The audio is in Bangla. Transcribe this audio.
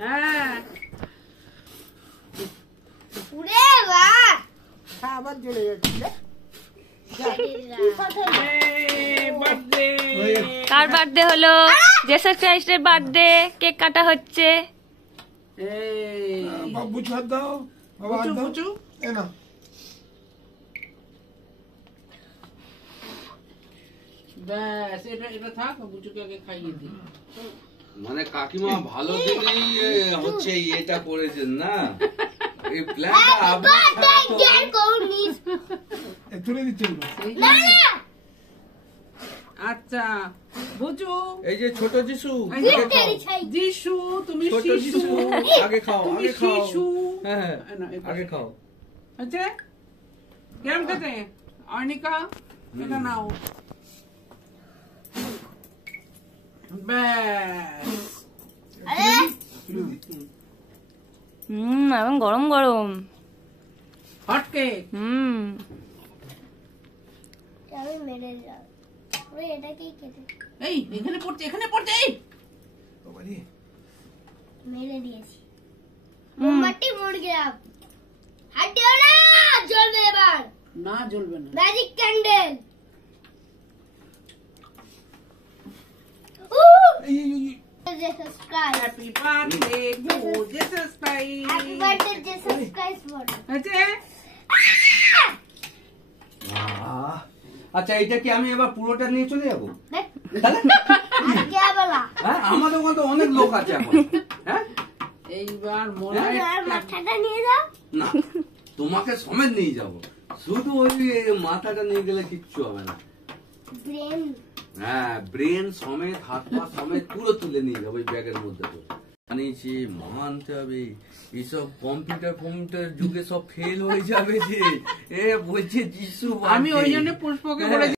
হ্যাঁ আবার চলে যাচ্ছে। কার বার্থডে হলো? জেসাস ক্রাইস্টের বার্থডে। কেক কাটা হচ্ছে। ব্যাস এটা থাক, বুচুকে আগে খাইয়ে দিই। মানে কাকিমা ভালো দেখেই হচ্ছে এটা করেছেন না, এই প্ল্যানটা আপনার আচ্ছা বুঝু, এই যে ছোট যিশু, যিশু তুমি ছোট যিশু আগে খাও, আগে খাও। হ্যাঁ আগে খাও। আচ্ছা কেমন খেতে? অর্ণিকা এটা নাও। ব্যাস এখন গরম গরম হট কেক। এই এখানে পড়ছে, এখানে পড়ছে। এই মেরে দিয়েছি। মোমবাতি মরে গেল। হাটিও না, জ্বলবে এবার। না জ্বলবে না। Magic candle. Jesus Christ. Happy birthday to Jesus Christ. Happy birthday Jesus Christ. আছে? আচ্ছা এটা কি আমি এবার পুরোটা নিয়ে চলে যাবো? কে বলা? হ্যাঁ আমাদের ওখানে তো অনেক লোক আছে এখন। হ্যাঁ এইবার মনে মাথাটা নিয়ে যাও। না তোমাকে সমেত নিয়ে যাবো, শুধু ওই মাথাটা নিয়ে গেলে কিচ্ছু হবে না। ব্রেন, হ্যাঁ ব্রেন সমেত, হাত পা সমেত পুরো তুলে নিয়ে যাবো ওই ব্যাগের মধ্যে। তো জানিয়েছি মানতে হবে, এইসব কম্পিউটার যুগে সব ফেল হয়ে যাবে যে। এ বলছে যিশু, আমি ওই জন্য পুষ্পকে বলে